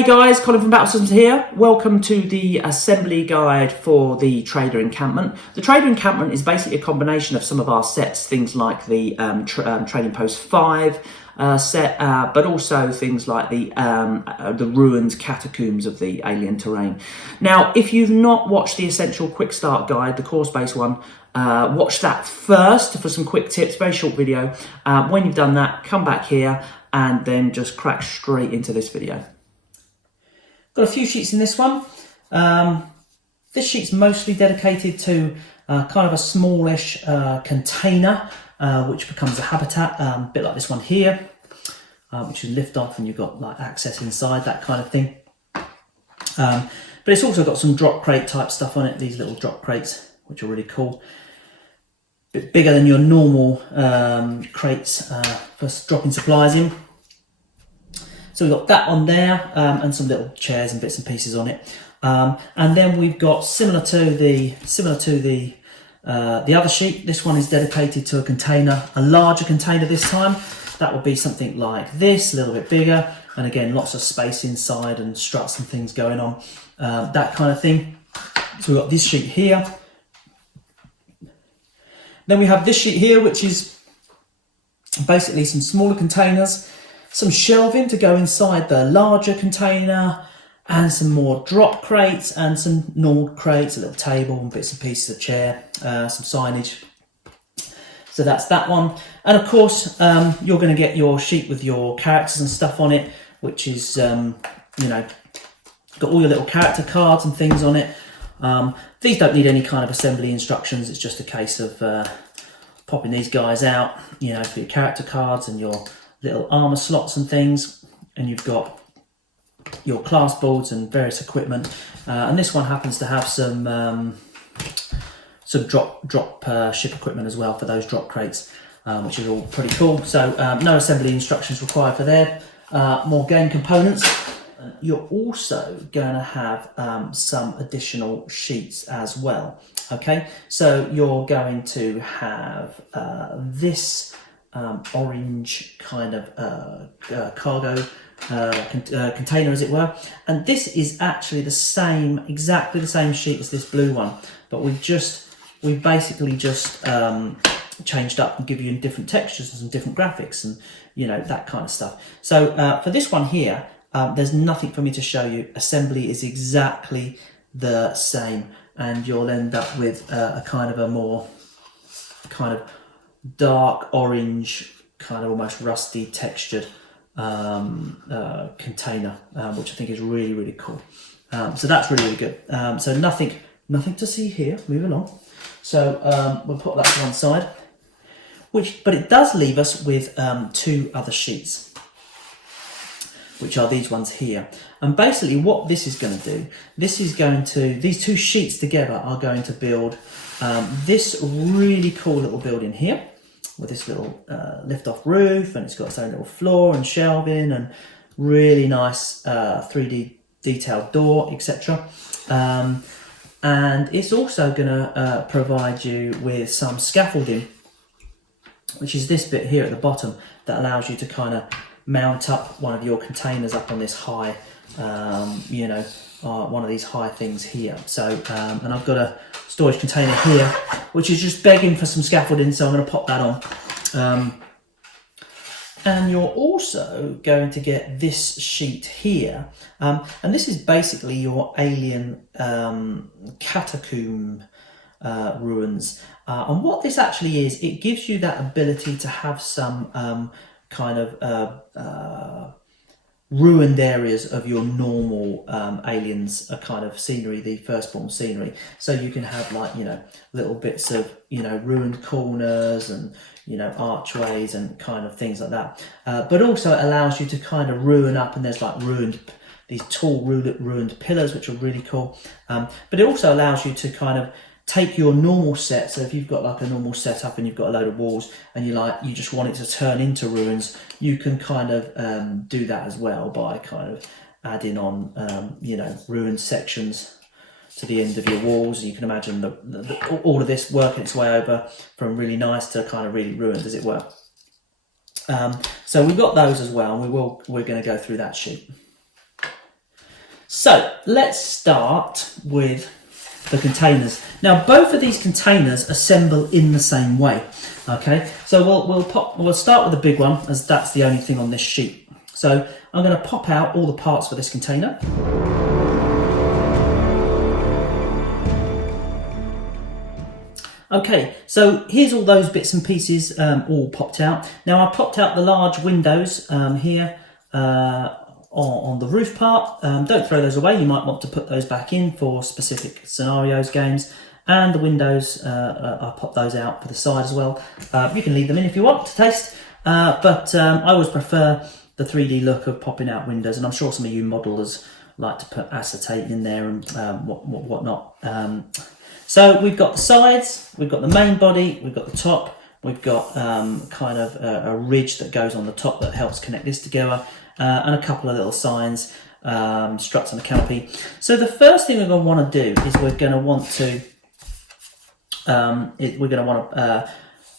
Hey guys, Colin from Battle Systems here. Welcome to the assembly guide for the Trader Encampment. The Trader Encampment is basically a combination of some of our sets, things like the Trading Post 5 set, but also things like the ruined catacombs of the alien terrain. Now, if you've not watched the Essential Quick Start Guide, the course-based one, watch that first for some quick tips, very short video. When you've done that, come back here and then just crack straight into this video. Got a few sheets in this one. This sheet's mostly dedicated to kind of a smallish container, which becomes a habitat, a bit like this one here, which you lift off and you've got like access inside, that kind of thing. But it's also got some drop crate type stuff on it, these little drop crates, which are really cool. A bit bigger than your normal crates for dropping supplies in. So we've got that on there and some little chairs and bits and pieces on it, and then we've got similar to the other sheet. This one is dedicated to a container, a larger container this time. That would be something like this, a little bit bigger, and again lots of space inside and struts and things going on, that kind of thing. So we've got this sheet here. Then we have this sheet here, which is basically some smaller containers, some shelving to go inside the larger container, and some more drop crates and some normal crates, a little table and bits and pieces, a chair, some signage. So that's that one. And of course, you're going to get your sheet with your characters and stuff on it, which is, you know, got all your little character cards and things on it. These don't need any kind of assembly instructions. It's just a case of popping these guys out, you know, for your character cards and your little armor slots and things, and you've got your class boards and various equipment, and this one happens to have some drop ship equipment as well for those drop crates, which is all pretty cool. So no assembly instructions required for there. More game components. You're also going to have some additional sheets as well. Okay, so you're going to have this orange kind of cargo container, as it were, and this is actually the same, exactly the same sheet as this blue one, but we've basically just changed up and give you different textures and some different graphics and, you know, that kind of stuff. So for this one here, there's nothing for me to show you. Assembly is exactly the same, and you'll end up with a kind of a more kind of dark orange, kind of almost rusty textured container, which I think is really, really cool. So that's really, really good. So nothing to see here. Move along. So we'll put that to one side. But it does leave us with two other sheets, which are these ones here. And basically what this is going to do, these two sheets together are going to build this really cool little building here with this little lift-off roof, and it's got its own little floor and shelving and really nice 3D detailed door, etc. And it's also going to provide you with some scaffolding, which is this bit here at the bottom that allows you to kind of mount up one of your containers up on this high, you know, one of these high things here. So, and I've got a storage container here, which is just begging for some scaffolding, so I'm going to pop that on. And you're also going to get this sheet here, and this is basically your alien catacomb ruins. And what this actually is, it gives you that ability to have some kind of ruined areas of your normal aliens, a kind of scenery, the firstborn scenery. So you can have, like, you know, little bits of, you know, ruined corners and, you know, archways and kind of things like that. But also it allows you to kind of ruin up, and there's like these tall ruined pillars, which are really cool. But it also allows you to kind of take your normal set. So if you've got like a normal setup and you've got a load of walls and you just want it to turn into ruins, you can kind of do that as well by kind of adding on, you know, ruined sections to the end of your walls. You can imagine all of this working its way over from really nice to kind of really ruined, as it were. So we've got those as well, and we're going to go through that sheet. So let's start with the containers. Now both of these containers assemble in the same way. Okay, so we'll start with the big one, as that's the only thing on this sheet. So I'm going to pop out all the parts for this container. Okay, so here's all those bits and pieces all popped out. Now I popped out the large windows here on the roof part. Don't throw those away, you might want to put those back in for specific scenarios, games. And the windows, I pop those out for the side as well. You can leave them in if you want to taste, but I always prefer the 3D look of popping out windows, and I'm sure some of you modelers like to put acetate in there and whatnot. So we've got the sides, we've got the main body, we've got the top, we've got kind of a ridge that goes on the top that helps connect this together, and a couple of little signs, struts on the canopy. So the first thing we're going to want to do is we're going to want to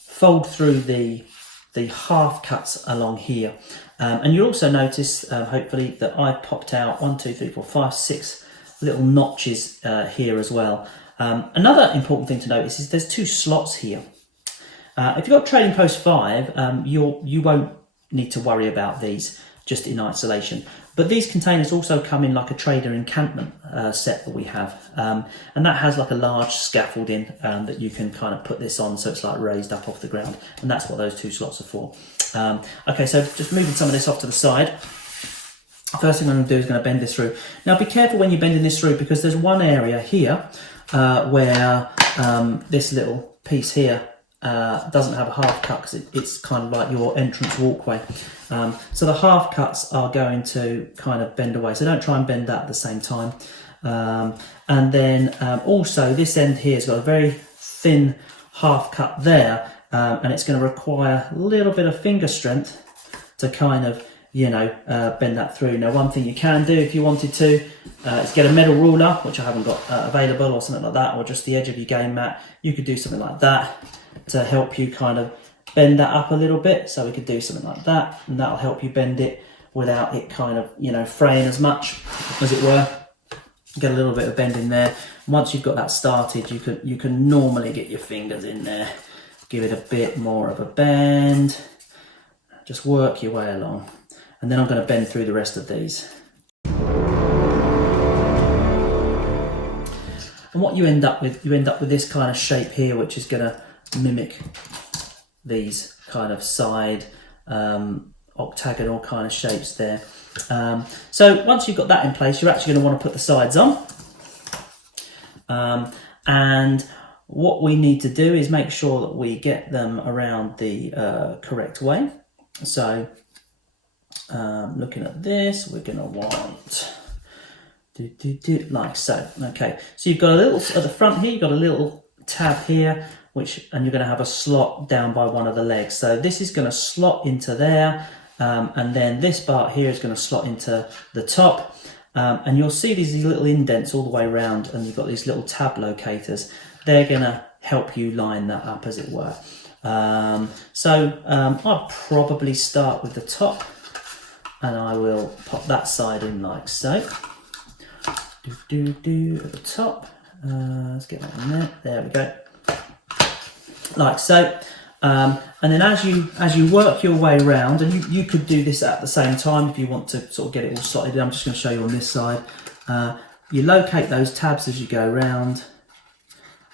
fold through the half cuts along here, and you'll also notice hopefully that I've popped out 1, 2, 3, 4, 5, 6 little notches here as well. Another important thing to notice is there's 2 slots here. If you've got Trading Post 5, you won't need to worry about these just in isolation. But these containers also come in like a Trader Encampment set that we have, and that has like a large scaffolding that you can kind of put this on, so it's like raised up off the ground, and that's what those 2 slots are for. Okay, so just moving some of this off to the side. First thing I'm going to do is going to bend this through. Now be careful when you're bending this through, because there's one area here where this little piece here doesn't have a half cut, because it's kind of like your entrance walkway. So the half cuts are going to kind of bend away, so don't try and bend that at the same time. And then also this end here has got a very thin half cut there, and it's going to require a little bit of finger strength to kind of, you know, bend that through. Now one thing you can do if you wanted to is get a metal ruler, which I haven't got available, or something like that, or just the edge of your game mat. You could do something like that to help you kind of bend that up a little bit. So we could do something like that, and that'll help you bend it without it kind of, you know, fraying as much, as it were. Get a little bit of bend in there. Once you've got that started, you can normally get your fingers in there, give it a bit more of a bend, just work your way along. And then I'm going to bend through the rest of these. And what you end up with this kind of shape here, which is going to mimic these kind of side octagonal kind of shapes there. So once you've got that in place, you're actually going to want to put the sides on. And what we need to do is make sure that we get them around the correct way. So looking at this, we're going to want like so. Okay, so you've got a little at the front here, you've got a little tab here, and you're going to have a slot down by one of the legs. So this is going to slot into there, and then this part here is going to slot into the top, and you'll see these little indents all the way around, and you've got these little tab locators. They're going to help you line that up, as it were. So I'll probably start with the top, and I will pop that side in like so. At the top. Let's get that in there. There we go. Like so. And then as you work your way around, and you could do this at the same time if you want to sort of get it all slotted in. I'm just going to show you on this side. You locate those tabs as you go around,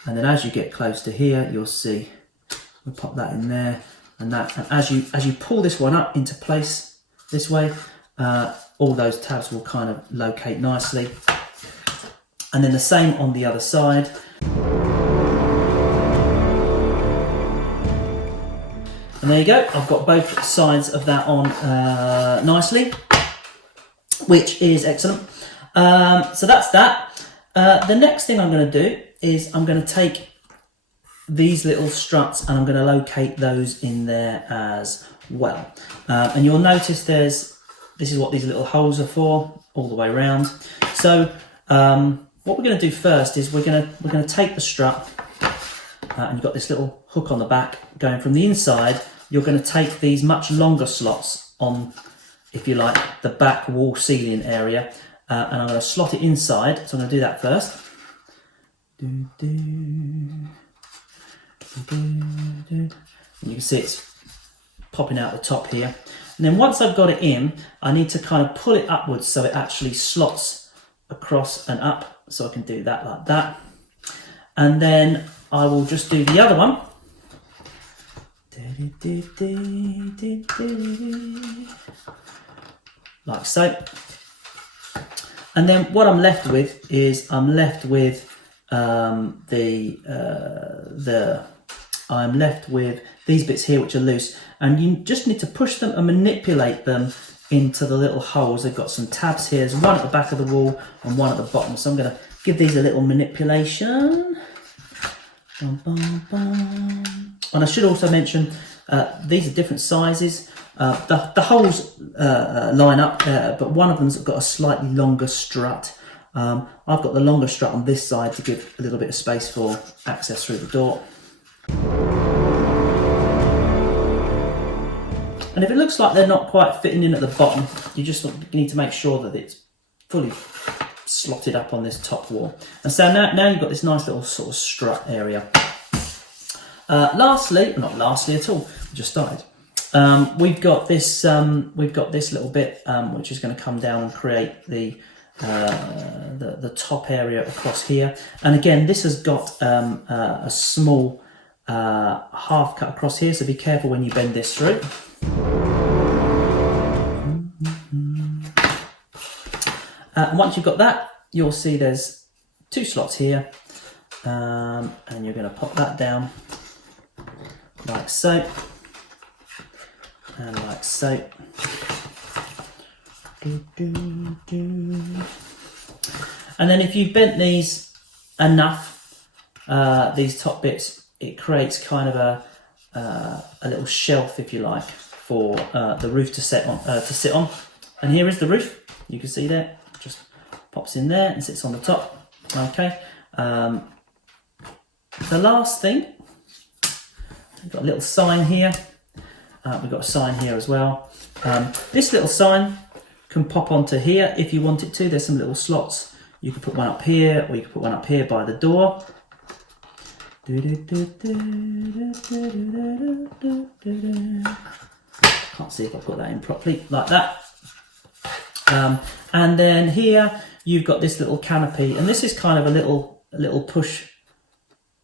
and then as you get close to here, you'll see we'll pop that in there, and as you pull this one up into place this way, all those tabs will kind of locate nicely. And then the same on the other side. And there you go, I've got both sides of that on nicely, which is excellent. So that's that. The next thing I'm going to do is I'm going to take these little struts and I'm going to locate those in there as well. And you'll notice this is what these little holes are for, all the way around. So what we're going to do first is we're going to take the strut, and you've got this little hook on the back going from the inside. You're going to take these much longer slots on, if you like, the back wall ceiling area, and I'm going to slot it inside, so I'm going to do that first. And you can see it's popping out the top here. And then once I've got it in, I need to kind of pull it upwards so it actually slots across and up, so I can do that like that. And then I will just do the other one. Like so. And then what I'm left with is I'm left with these bits here which are loose, and you just need to push them and manipulate them into the little holes. They've got some tabs here. There's one at the back of the wall and one at the bottom, so I'm going to give these a little manipulation. And I should also mention these are different sizes. The holes line up, but one of them's got a slightly longer strut. I've got the longer strut on this side to give a little bit of space for access through the door. And if it looks like they're not quite fitting in at the bottom, you need to make sure that it's fully slotted up on this top wall. And so now you've got this nice little sort of strut area. Lastly, not lastly at all, we just started. We've got this little bit which is going to come down and create the top area across here. And again, this has got a small half cut across here, so be careful when you bend this through. And once you've got that, you'll see there's 2 slots here, and you're going to pop that down like so, and like so. And then if you bent these enough, these top bits, it creates kind of a little shelf, if you like, for the roof to sit on. And here is the roof. You can see there, just pops in there and sits on the top. Okay. The last thing, we've got a little sign here. We've got a sign here as well. This little sign can pop onto here if you want it to. There's some little slots. You can put one up here, or you can put one up here by the door. Can't see if I've got that in properly, like that. And then here you've got this little canopy, and this is kind of a little push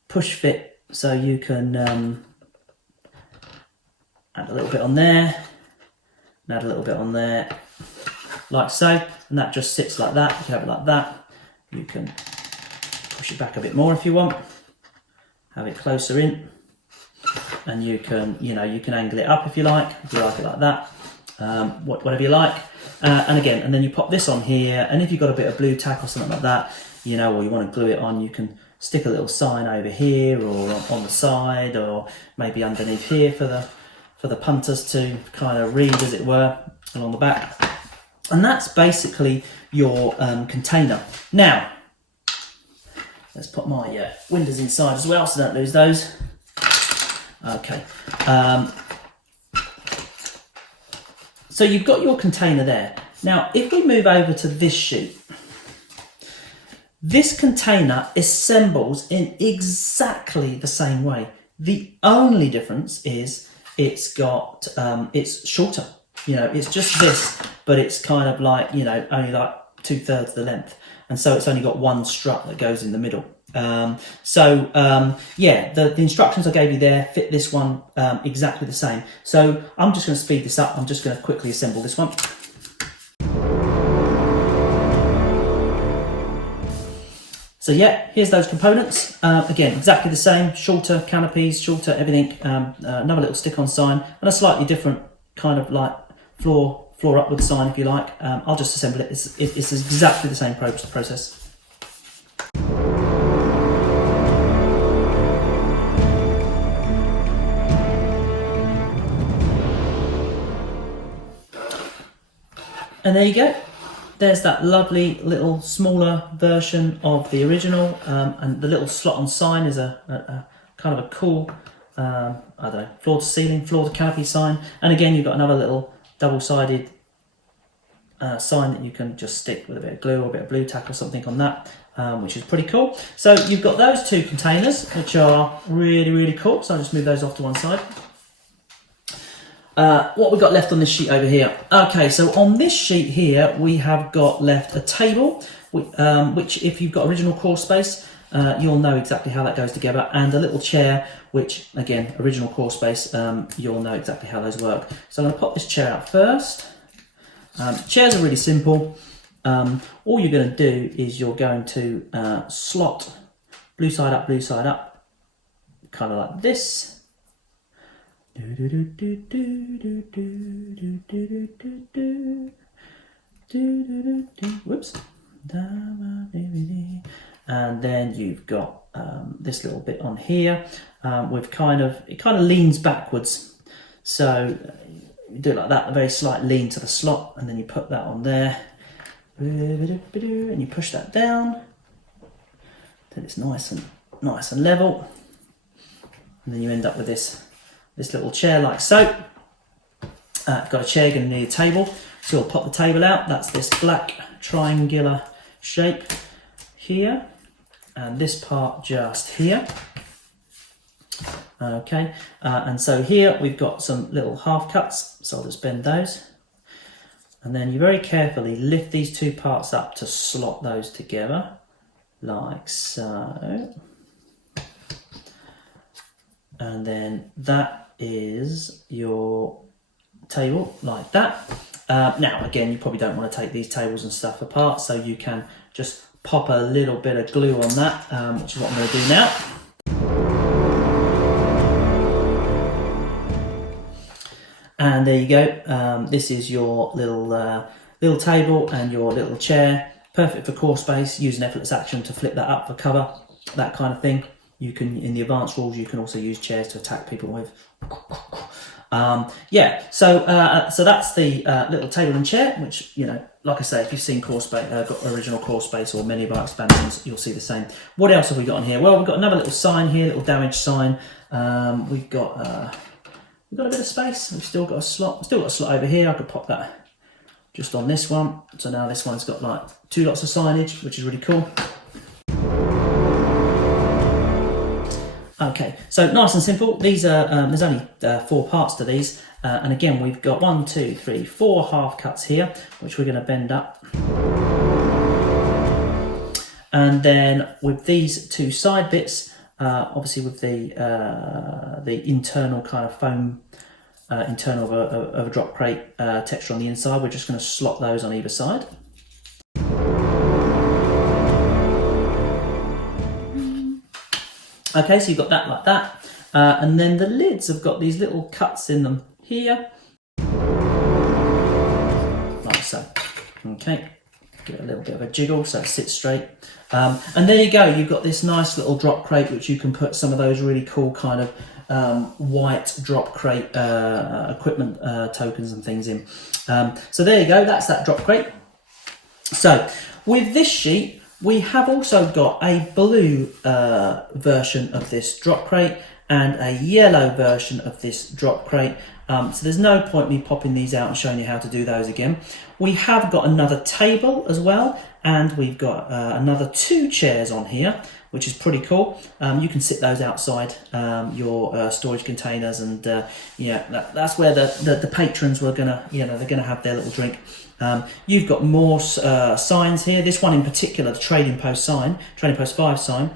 fit, so you can add a little bit on there, and add a little bit on there, like so, and that just sits like that. You can have it like that. You can push it back a bit more if you want, have it closer in, and you can angle it up if you like it like that, whatever you like. And then you pop this on here, and if you've got a bit of blue tack or something like that, or you want to glue it on, you can stick a little sign over here or on the side, or maybe underneath here for the punters to kind of read, as it were, along the back. And that's basically your container. Now, let's put my windows inside as well, so don't lose those. Okay. So you've got your container there. Now, if we move over to this sheet, this container assembles in exactly the same way. The only difference is it's shorter. It's just this, but it's kind of like, only like 2/3 the length. And so it's only got one strut that goes in the middle. The instructions I gave you there fit this one exactly the same. So I'm just going to speed this up. I'm just going to quickly assemble this one. So yeah, here's those components. Again, exactly the same, shorter canopies, shorter everything, another little stick-on sign, and a slightly different kind of like floor upward sign, if you like. I'll just assemble it. It's exactly the same process. And there you go. There's that lovely little smaller version of the original, and the little slot on sign is a kind of a cool, floor to ceiling, floor to canopy sign. And again, you've got another little double-sided sign that you can just stick with a bit of glue or a bit of blue tack or something on that, which is pretty cool. So you've got those two containers, which are really, really cool. So I'll just move those off to one side. What we've got left on this sheet over here. Okay, so on this sheet here, we have got left a table, which if you've got original core space, you'll know exactly how that goes together, and a little chair, which again, original core space, you'll know exactly how those work. So I'm going to pop this chair out first. Chairs are really simple. All you're going to do is you're going to slot blue side up, kind of like this. Whoops. And then you've got this little bit on here with it kind of leans backwards, so you do it like that, a very slight lean to the slot, and then you put that on there and you push that down then it's nice and level, and then you end up with this little chair like so. Got a chair, going to need a table, so we'll pop the table out. That's this black triangular shape here, and this part just here. Okay, and so here we've got some little half cuts, so I'll just bend those, and then you very carefully lift these two parts up to slot those together like so, and then that is your table like that. Now again, you probably don't want to take these tables and stuff apart, so you can just pop a little bit of glue on that, which is what I'm going to do now. And there you go. This is your little table and your little chair, perfect for core space. Use an effortless action to flip that up for cover, that kind of thing. You can, in the advanced rules, you can also use chairs to attack people with. Yeah, so that's the little table and chair, which, you know, like I say, if you've seen core space, got original core space or many of our expansions, you'll see the same. What else have we got on here? Well, we've got another little sign here, little damage sign. We've got a bit of space. We've still got a slot. Still got a slot over here. I could pop that just on this one. So now this one's got like 2 lots of signage, which is really cool. Okay, so nice and simple. These are there's only 4 parts to these, and again we've got 1, 2, 3, 4 half cuts here, which we're going to bend up, and then with these 2 side bits, obviously with the internal kind of foam, internal of a drop crate texture on the inside, we're just going to slot those on either side. Okay, so you've got that like that, and then the lids have got these little cuts in them here, like so. Okay, give it a little bit of a jiggle so it sits straight, and there you go. You've got this nice little drop crate, which you can put some of those really cool kind of white drop crate equipment tokens and things in. So there you go. That's that drop crate. So with this sheet, we have also got a blue version of this drop crate and a yellow version of this drop crate. So there's no point me popping these out and showing you how to do those again. We have got another table as well, and we've got another 2 chairs on here, which is pretty cool. You can sit those outside your storage containers, and yeah, that's where the patrons were gonna, you know, they're gonna have their little drink. You've got more signs here. This one in particular, the Trading Post sign, Trading Post 5 sign,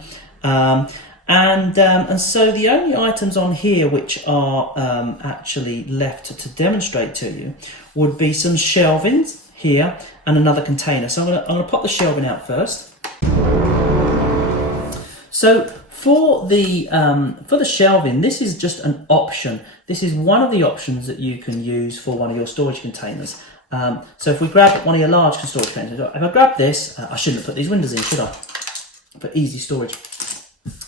and so the only items on here which are actually left to demonstrate to you would be some shelving here and another container. So I'm gonna pop the shelving out first. So for the shelving, this is just an option. This is one of the options that you can use for one of your storage containers. So if we grab one of your large storage containers, if I grab this, I shouldn't have put these windows in, should I? For easy storage.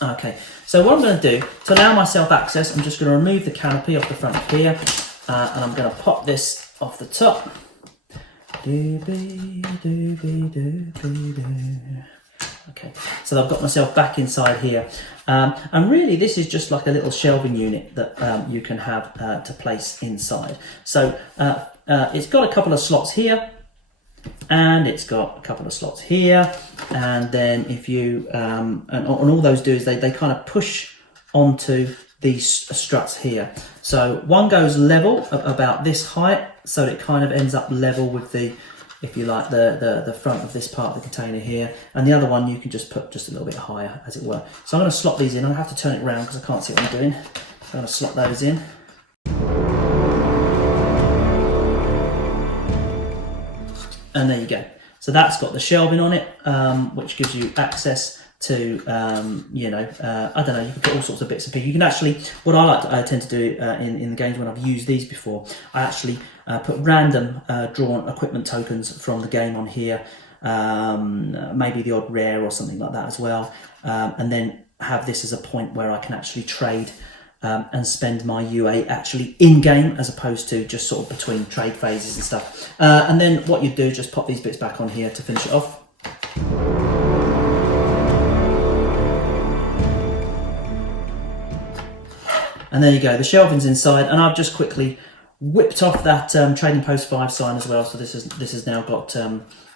Okay, so what I'm going to do, to allow myself access, I'm just going to remove the canopy off the front of here, and I'm going to pop this off the top. Okay, so I've got myself back inside here, and really this is just like a little shelving unit that you can have to place inside. So it's got a couple of slots here, and it's got a couple of slots here, and then if you and all those do is they kind of push onto these struts here. So one goes level about this height, so it kind of ends up level with the, if you like, the front of this part of the container here, and the other one you can just put just a little bit higher, as it were. So I'm going to slot these in. I have to turn it around because I can't see what I'm doing. I'm going to slot those in. And there you go. So that's got the shelving on it, which gives you access to, you know, I don't know, you can put all sorts of bits and pieces. You can actually, what I tend to do in the games when I've used these before, I actually put random drawn equipment tokens from the game on here, maybe the odd rare or something like that as well, and then have this as a point where I can actually trade and spend my UA actually in-game as opposed to just sort of between trade phases and stuff. And then what you do is just pop these bits back on here to finish it off. And there you go, the shelving's inside, and I've just quickly whipped off that Trading Post 5 sign as well, so this has now got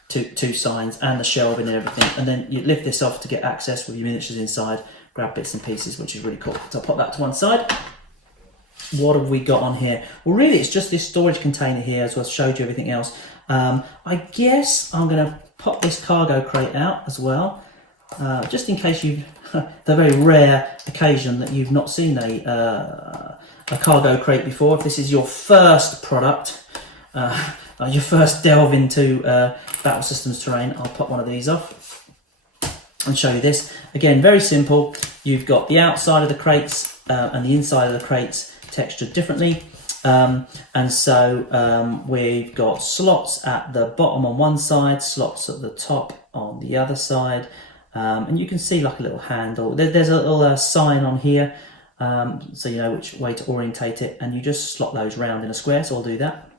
two signs and the shelving and everything, and then you lift this off to get access with your miniatures inside, grab bits and pieces, which is really cool. So I'll pop that to one side. What have we got on here? Well, really, it's just this storage container here, as well as showed you everything else. I guess I'm going to pop this cargo crate out as well, just in case you've, the very rare occasion that you've not seen a cargo crate before. If this is your first product, your first delve into battle systems terrain, I'll pop one of these off and show you this. Again, very simple. You've got the outside of the crates and the inside of the crates textured differently. And so we've got slots at the bottom on one side, slots at the top on the other side. And you can see like a little handle. There's a little sign on here, so you know which way to orientate it, and you just slot those round in a square, so I'll do that.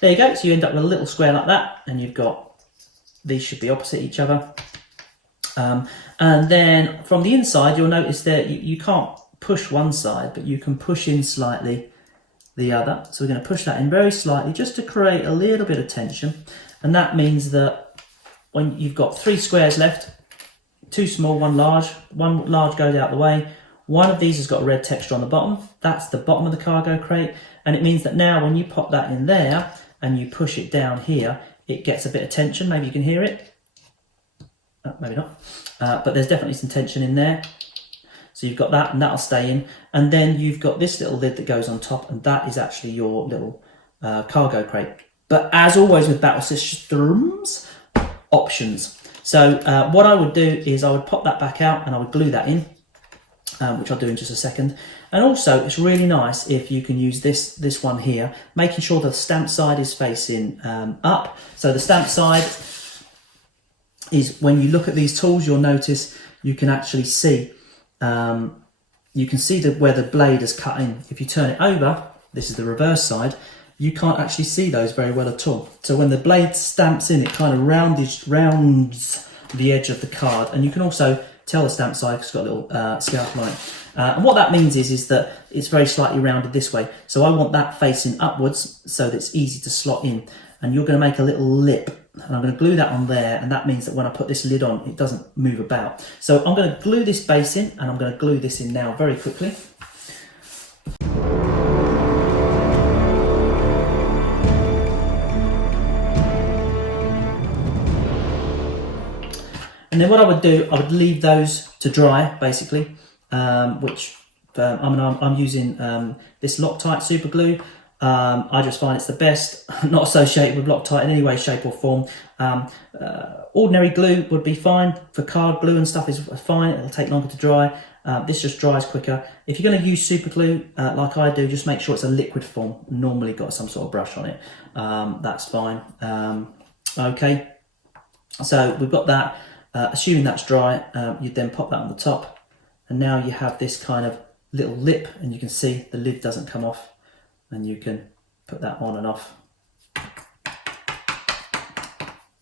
There you go, so you end up with a little square like that, and you've got, these should be opposite each other. And then from the inside, you'll notice that you can't push one side, but you can push in slightly the other. So we're going to push that in very slightly just to create a little bit of tension. And that means that when you've got 3 squares left, 2 small, 1 large goes out the way. One of these has got a red texture on the bottom. That's the bottom of the cargo crate. And it means that now when you pop that in there and you push it down here, it gets a bit of tension. Maybe you can hear it. Maybe not. But there's definitely some tension in there. So you've got that, and that'll stay in. And then you've got this little lid that goes on top, and that is actually your little cargo crate. But as always with battle systems, options. So what I would do is I would pop that back out and I would glue that in, which I'll do in just a second. And also it's really nice if you can use this one here, making sure the stamp side is facing up. So the stamp side is, when you look at these tools, you'll notice you can actually see, where the blade is cut in. If you turn it over, this is the reverse side, you can't actually see those very well at all. So when the blade stamps in, it kind of rounds the edge of the card, and you can also tell the stamp side because it's got a little scalpel on it. And what that means is that it's very slightly rounded this way. So I want that facing upwards so that it's easy to slot in. And you're going to make a little lip, and I'm going to glue that on there, and that means that when I put this lid on, it doesn't move about. So I'm going to glue this base in, and I'm going to glue this in now very quickly. And then what I would do, I would leave those to dry, basically, which I'm using this Loctite super glue. I just find it's the best, not associated with Loctite in any way, shape or form. Ordinary glue would be fine. For card glue and stuff is fine, it'll take longer to dry. This just dries quicker. If you're going to use super glue, like I do, just make sure it's a liquid form. Normally got some sort of brush on it. That's fine. Okay, so we've got that. Assuming that's dry, you then pop that on the top, and now you have this kind of little lip, and you can see the lid doesn't come off, and you can put that on and off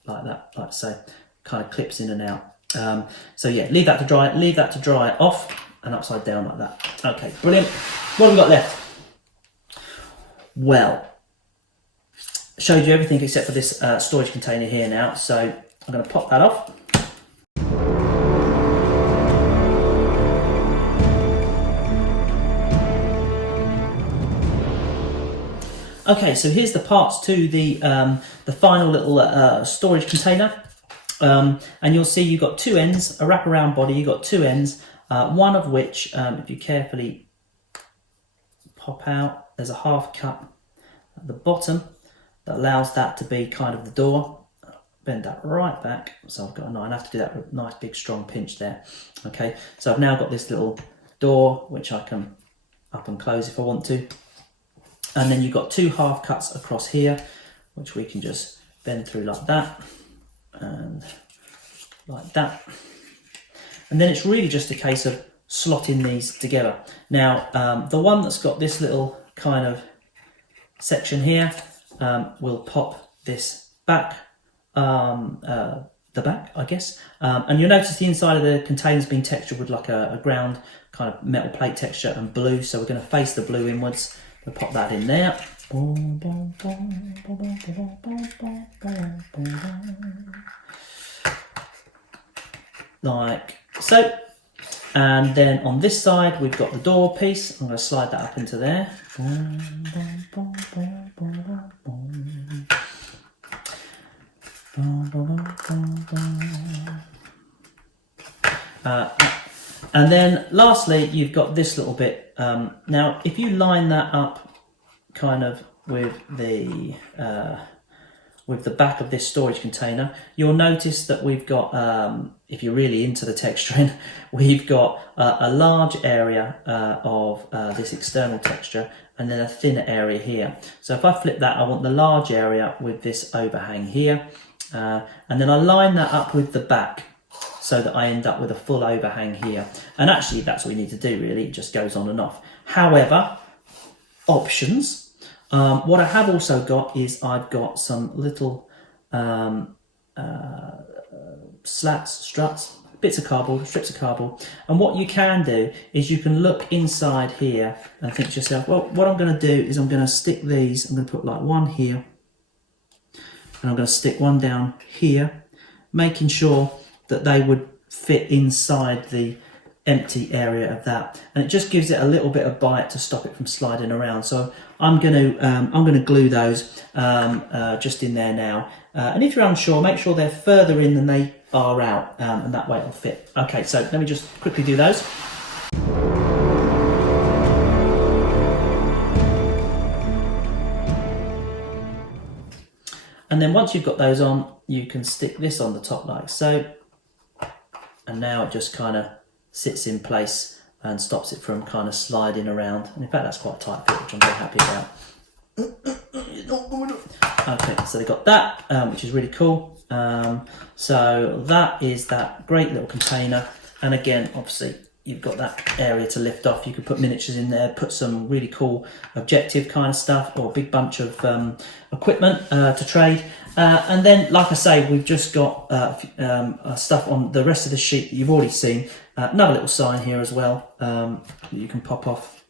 like that, like so, kind of clips in and out. So yeah, leave that to dry off and upside down like that. Okay, brilliant. What have we got left? Well, showed you everything except for this storage container here now, so I'm going to pop that off. Okay, so here's the parts to the final little storage container, and you'll see you've got two ends, a wraparound body. You've got two ends, one of which, if you carefully pop out, there's a half cut at the bottom that allows that to be kind of the door. Bend that right back, so I've got a nine. I have to do that with a nice big strong pinch there. Okay, so I've now got this little door which I can up and close if I want to. And then you've got two half cuts across here, which we can just bend through like that and like that. And then it's really just a case of slotting these together. Now, the one that's got this little kind of section here will pop this back, the back, I guess. And you'll notice the inside of the container's been textured with like a ground kind of metal plate texture and blue. So we're going to face the blue inwards. We'll pop that in there. Like so. And then on this side, we've got the door piece. I'm going to slide that up into there. And then lastly, you've got this little bit. Now, if you line that up kind of with the back of this storage container, you'll notice that we've got, if you're really into the texturing, we've got a large area of this external texture and then a thinner area here. So if I flip that, I want the large area with this overhang here. And then I line that up with the back so that I end up with a full overhang here. And actually that's what we need to do really, it just goes on and off. However, options. What I have also got is I've got some little struts, bits of cardboard, strips of cardboard. And what you can do is you can look inside here and think to yourself, well, what I'm going to do is I'm going to stick these, I'm going to put like one here, and I'm going to stick one down here, making sure that they would fit inside the empty area of that, and it just gives it a little bit of bite to stop it from sliding around. So I'm going to glue those just in there now. And if you're unsure, make sure they're further in than they are out, and that way it'll fit. Okay, so let me just quickly do those. And then once you've got those on, you can stick this on the top like so. And now it just kind of sits in place and stops it from kind of sliding around. And in fact, that's quite a tight fit, which I'm very happy about. Okay, so they've got that, which is really cool. So that is that great little container. And again, obviously, you've got that area to lift off. You could put miniatures in there, put some really cool objective kind of stuff, or a big bunch of equipment to trade. And then, like I say, we've just got stuff on the rest of the sheet that you've already seen. Another little sign here as well that you can pop off,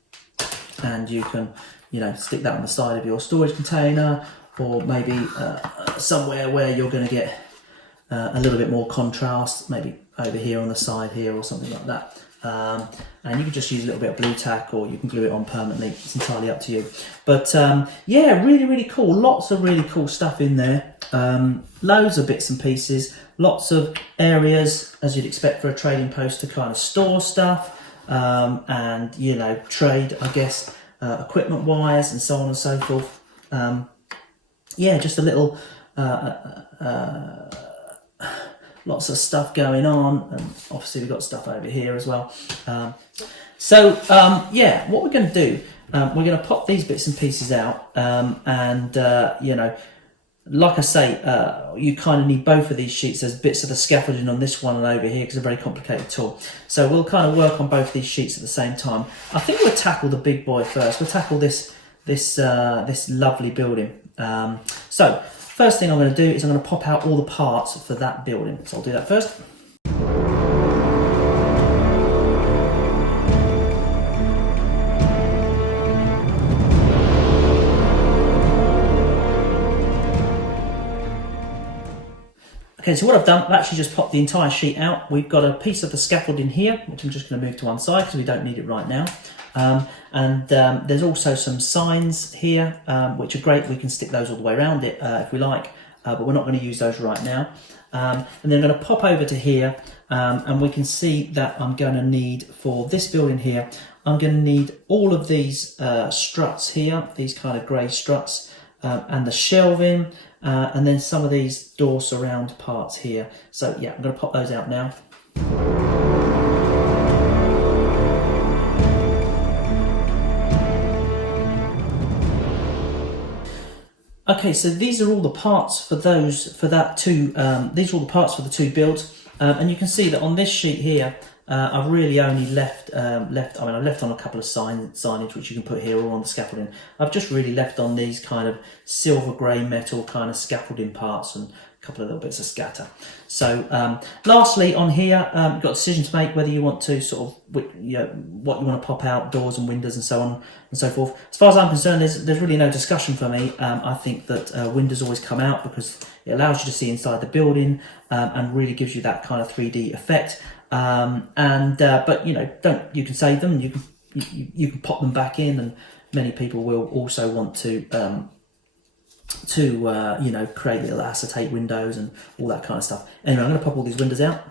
and you can, you know, stick that on the side of your storage container, or maybe somewhere where you're going to get a little bit more contrast, maybe over here on the side here or something like that. And you can just use a little bit of blue tack, or you can glue it on permanently. It's entirely up to you. But yeah, really, really cool. Lots of really cool stuff in there. Loads of bits and pieces. Lots of areas, as you'd expect for a trading post, to kind of store stuff and, you know, trade, I guess, equipment wise and so on and so forth. Yeah, just a little... lots of stuff going on, and obviously we've got stuff over here as well. Yeah, what we're going to do, we're going to pop these bits and pieces out, and you know, like I say, you kind of need both of these sheets. There's bits of the scaffolding on this one and over here because it's a very complicated tool. So we'll kind of work on both these sheets at the same time. I think we'll tackle the big boy first. We'll tackle this lovely building. So first thing I'm going to do is I'm going to pop out all the parts for that building. So I'll do that first. Okay, so what I've done, I've actually just popped the entire sheet out. We've got a piece of the scaffolding here, which I'm just going to move to one side because we don't need it right now. There's also some signs here, which are great. We can stick those all the way around it if we like, but we're not going to use those right now. And then I'm going to pop over to here, and we can see that I'm going to need, for this building here, I'm going to need all of these struts here, these kind of grey struts, and the shelving, and then some of these door surround parts here. So yeah, I'm going to pop those out now. Okay, so these are all the parts for these are all the parts for the two builds, and you can see that on this sheet here, I've really only left I've left on a couple of signage which you can put here, or on the scaffolding. I've just really left on these kind of silver grey metal kind of scaffolding parts and a couple of little bits of scatter. So lastly on here, you've got a decision to make whether you want to sort of, what you want to pop out, doors and windows and so on and so forth. As far as I'm concerned, there's really no discussion for me. I think that windows always come out because it allows you to see inside the building, and really gives you that kind of 3D effect. But you can save them, you can pop them back in, and many people will also want to create little acetate windows and all that kind of stuff. Anyway, I'm going to pop all these windows out.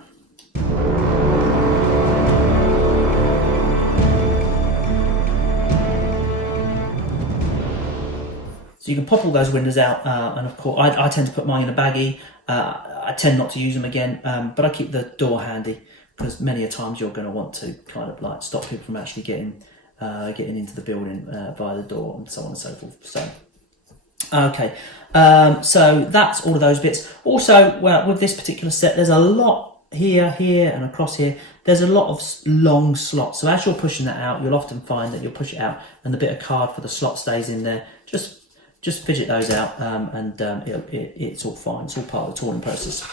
So you can pop all those windows out, and of course I tend to put mine in a baggie. I tend not to use them again, but I keep the door handy, because many a times you're going to want to kind of like stop people from actually getting into the building via the door and so on and so forth. So okay, so that's all of those bits. Also, well, with this particular set, there's a lot here, and across here. There's a lot of long slots. So as you're pushing that out, you'll often find that you'll push it out, and the bit of card for the slot stays in there. Just fidget those out, and it's all fine. It's all part of the tooling process.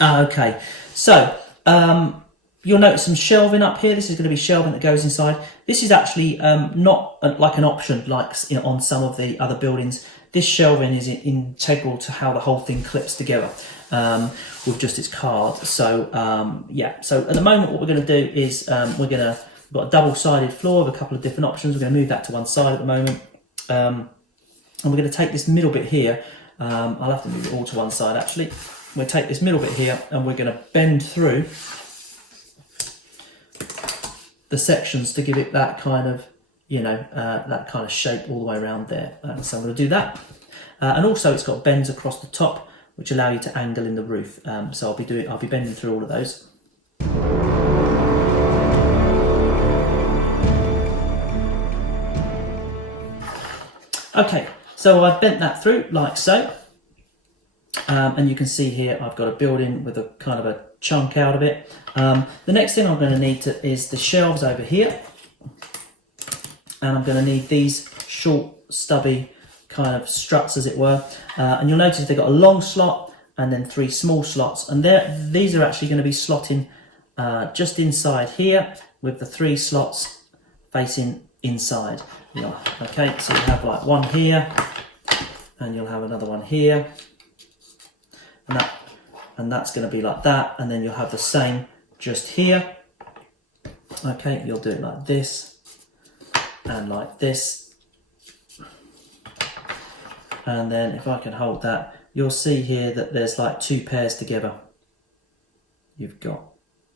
Okay, so you'll notice some shelving up here. This is going to be shelving that goes inside. This is actually not like an option like on some of the other buildings. This shelving is integral to how the whole thing clips together with just its card. So yeah, so at the moment what we're going to do is we've got a double-sided floor with a couple of different options. We're going to move that to one side at the moment. And we're going to take this middle bit here. I'll have to move it all to one side actually. We'll take this middle bit here, and we're going to bend through the sections to give it that kind of, that kind of shape all the way around there. So I'm going to do that. And also it's got bends across the top, which allow you to angle in the roof. So I'll be bending through all of those. Okay, so I've bent that through like so. And you can see here I've got a building with a kind of a chunk out of it. The next thing I'm going to need is the shelves over here, and I'm going to need these short stubby kind of struts, as it were, and you'll notice they've got a long slot and then 3 small slots, and these are actually going to be slotting just inside here with the 3 slots facing inside. Okay, so you have like one here, and you'll have another one here, and that's going to be like that, and then you'll have the same just here. Okay, you'll do it like this and like this, and then if I can hold that, you'll see here that there's like 2 pairs together. You've got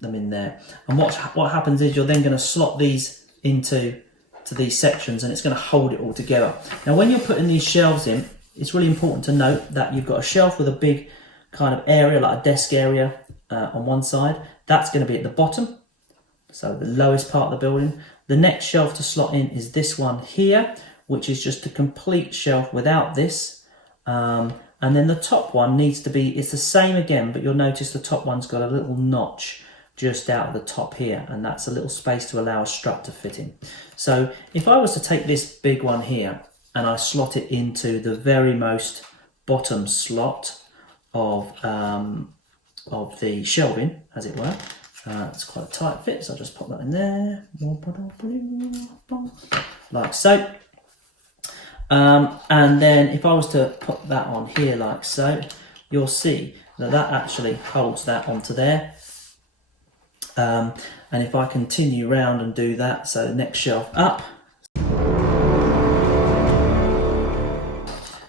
them in there, and what happens is you're then going to slot these into these sections, and it's going to hold it all together. Now when you're putting these shelves in, it's really important to note that you've got a shelf with a big kind of area, like a desk area on one side. That's going to be at the bottom, so the lowest part of the building. The next shelf to slot in is this one here, which is just a complete shelf without this. And then the top one needs to be, it's the same again, but you'll notice the top one's got a little notch just out of the top here, and that's a little space to allow a strut to fit in. So if I was to take this big one here and I slot it into the very most bottom slot of the shelving, as it were, it's quite a tight fit, so I'll just pop that in there like so. And then if I was to put that on here like so, you'll see that actually holds that onto there. And if I continue round and do that, so the next shelf up,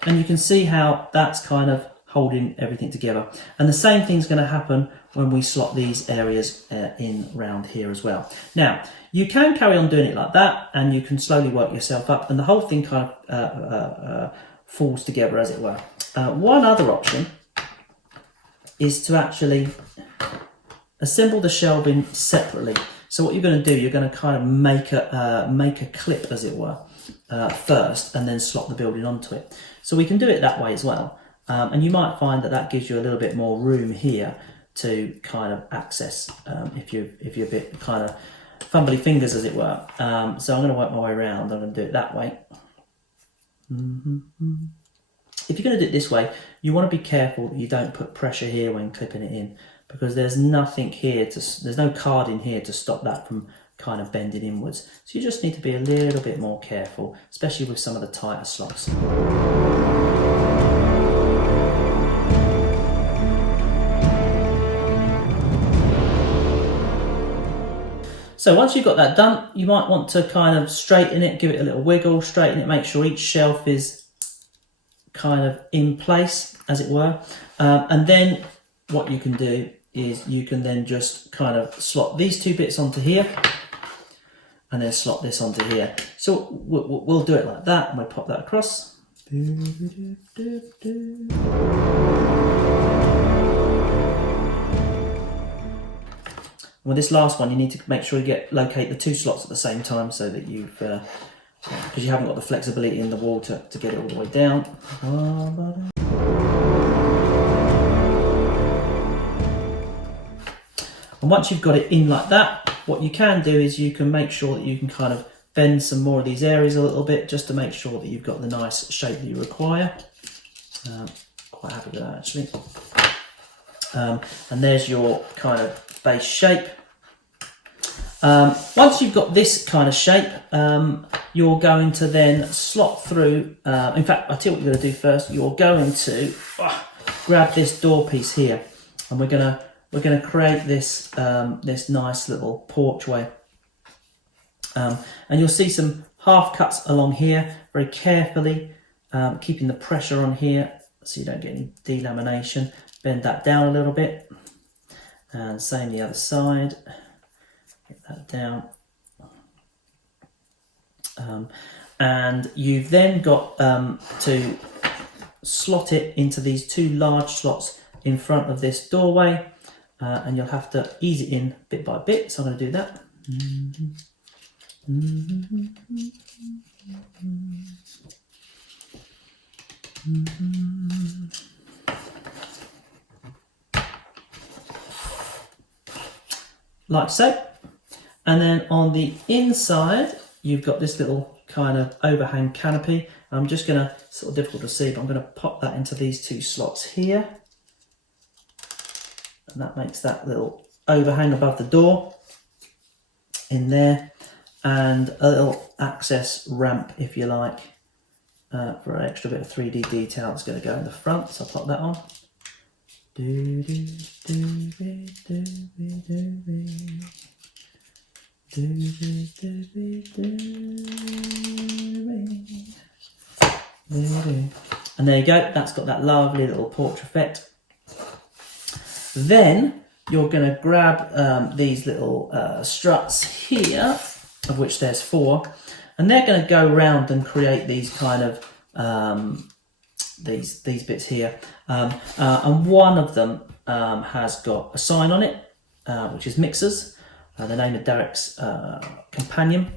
and you can see how that's kind of holding everything together. And the same thing's going to happen when we slot these areas in round here as well. Now, you can carry on doing it like that, and you can slowly work yourself up, and the whole thing kind of falls together, as it were. One other option is to actually assemble the shelving separately. So what you're going to do, you're going to kind of make a clip, as it were, first, and then slot the building onto it. So we can do it that way as well. And you might find that that gives you a little bit more room here to kind of access if you're a bit kind of fumbly fingers, as it were. So I'm going to work my way around. I'm going to do it that way. If you're going to do it this way, you want to be careful that you don't put pressure here when clipping it in, because there's nothing here there's no card in here to stop that from kind of bending inwards. So you just need to be a little bit more careful, especially with some of the tighter slots. So once you've got that done, you might want to kind of straighten it, give it a little wiggle, straighten it, make sure each shelf is kind of in place, as it were. And then what you can do is you can then just kind of slot these two bits onto here, and then slot this onto here. So we'll do it like that, and we'll pop that across. With this last one, you need to make sure you locate the two slots at the same time, so that you've, because you haven't got the flexibility in the wall to get it all the way down. And once you've got it in like that, what you can do is you can make sure that you can kind of bend some more of these areas a little bit, just to make sure that you've got the nice shape that you require. Quite happy with that, actually. And there's your kind of base shape. Once you've got this kind of shape, you're going to then slot through. In fact, I'll tell you what you're going to do first. You're going to grab this door piece here, and we're going to create this this nice little porchway. And you'll see some half cuts along here, very carefully, keeping the pressure on here so you don't get any delamination. Bend that down a little bit, and same the other side. Get that down. And you've then got to slot it into these two large slots in front of this doorway, and you'll have to ease it in bit by bit. So I'm going to do that. Like so. And then on the inside, you've got this little kind of overhang canopy. I'm just going to, sort of difficult to see, but I'm going to pop that into these two slots here. And that makes that little overhang above the door in there. And a little access ramp, if you like, for an extra bit of 3D detail that's going to go in the front. So I'll pop that on. And there you go, that's got that lovely little porch effect. Then you're going to grab these little struts here, of which there's 4, and they're going to go round and create these kind of these bits here, and one of them has got a sign on it, which is Mixers, the name of Derek's companion.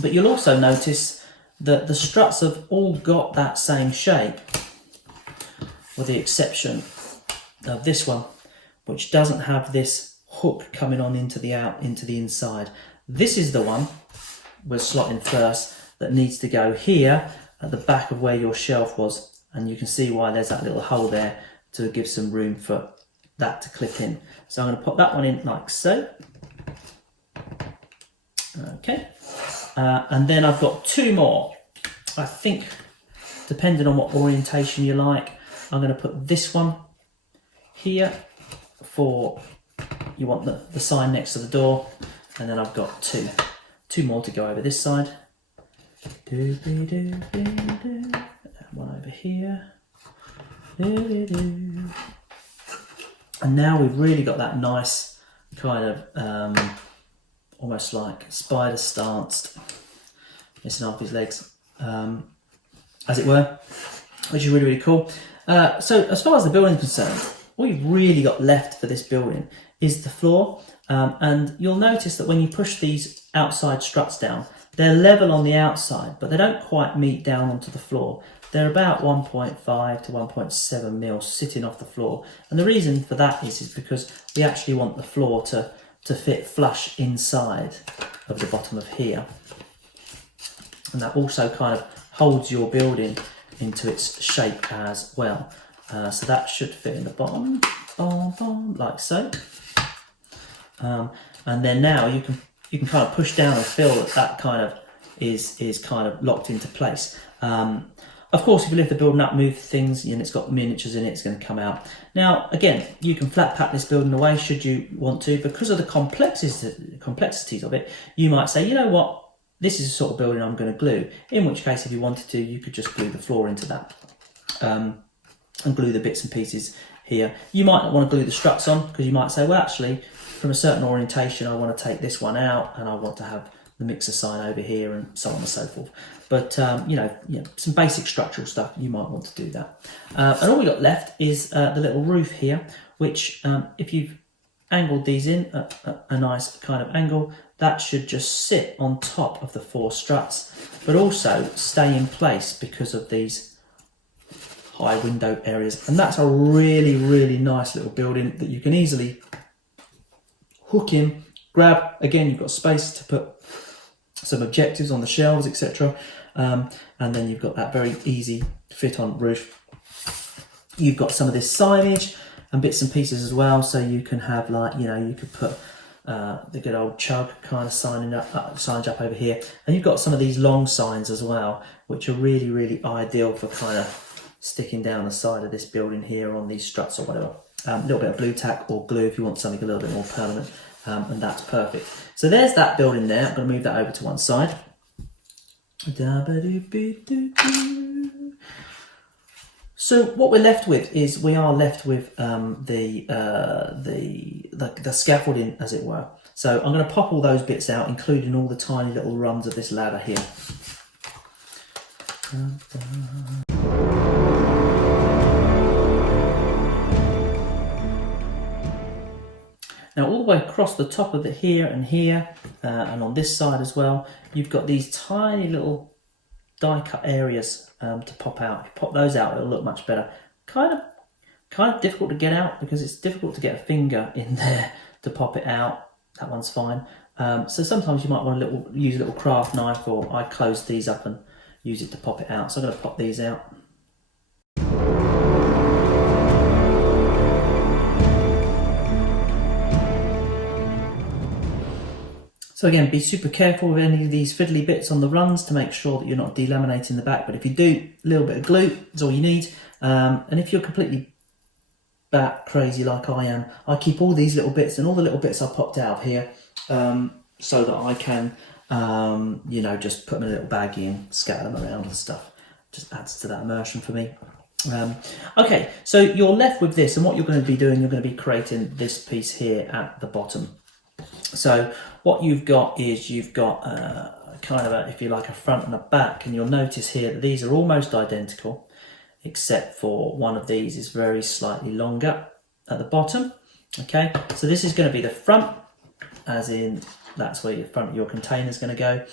But you'll also notice that the struts have all got that same shape, with the exception of this one, which doesn't have this hook coming on into the inside. This is the one we're slotting first, that needs to go here at the back of where your shelf was, and you can see why there's that little hole there to give some room for that to clip in. So I'm going to pop that one in like so. Okay, and then I've got 2 more. I think, depending on what orientation you like, I'm going to put this one here for, you want the sign next to the door, and then I've got two more to go over this side. One over here. And now we've really got that nice kind of almost like spider stanced, missing half his legs, as it were, which is really, really cool. So as far as the building is concerned, all you've really got left for this building is the floor. And you'll notice that when you push these outside struts down, they're level on the outside, but they don't quite meet down onto the floor. They're about 1.5 to 1.7 mil sitting off the floor. And the reason for that is because we actually want the floor to fit flush inside of the bottom of here. And that also kind of holds your building into its shape as well. So that should fit in the bottom, like so. And then now you can kind of push down and feel that kind of is kind of locked into place. Of course, if you lift the building up, move things, and it's got miniatures in it, it's going to come out. Now, again, you can flat pack this building away should you want to. Because of the complexities of it, you might say, you know what, this is the sort of building I'm going to glue. In which case, if you wanted to, you could just glue the floor into that and glue the bits and pieces here. You might not want to glue the struts on because you might say, well, actually, from a certain orientation, I want to take this one out and I want to have the mixer sign over here and so on and so forth. But, you know, some basic structural stuff, you might want to do that. And all we got left is the little roof here, which if you've angled these in at a nice kind of angle, that should just sit on top of the 4 struts, but also stay in place because of these high window areas. And that's a really, really nice little building that you can easily hook in, grab. Again, you've got space to put some objectives on the shelves, etc. And then you've got that very easy fit on roof. You've got some of this signage and bits and pieces as well, so you can have, like, you know, you could put the good old Chug kind of signage up over here, and you've got some of these long signs as well, which are really, really ideal for kind of sticking down the side of this building here on these struts or whatever. A little bit of blue tack or glue if you want something a little bit more permanent, and that's perfect. So there's that building there. I'm going to move that over to one side. So what we're left with is we are left with the scaffolding, as it were. So I'm going to pop all those bits out, including all the tiny little rungs of this ladder here. Now all the way across the top of it here and here, and on this side as well, you've got these tiny little die cut areas to pop out. If you pop those out, it'll look much better. Kind of difficult to get out because it's difficult to get a finger in there to pop it out. That one's fine. So sometimes you might want to use a little craft knife, or I close these up and use it to pop it out. So I'm going to pop these out. So again, be super careful with any of these fiddly bits on the runs to make sure that you're not delaminating the back. But if you do, a little bit of glue is all you need. And if you're completely bat crazy like I am, I keep all these little bits, and all the little bits I popped out of here, so that I can, you know, just put them in a little baggie and scatter them around and stuff. Just adds to that immersion for me. Okay, so you're left with this, and what you're going to be doing, you're going to be creating this piece here at the bottom. So what you've got is you've got kind of a, if you like, a front and a back, and you'll notice here that these are almost identical, except for one of these is very slightly longer at the bottom. Okay, so this is going to be the front, as in that's where your front of your container is going to go.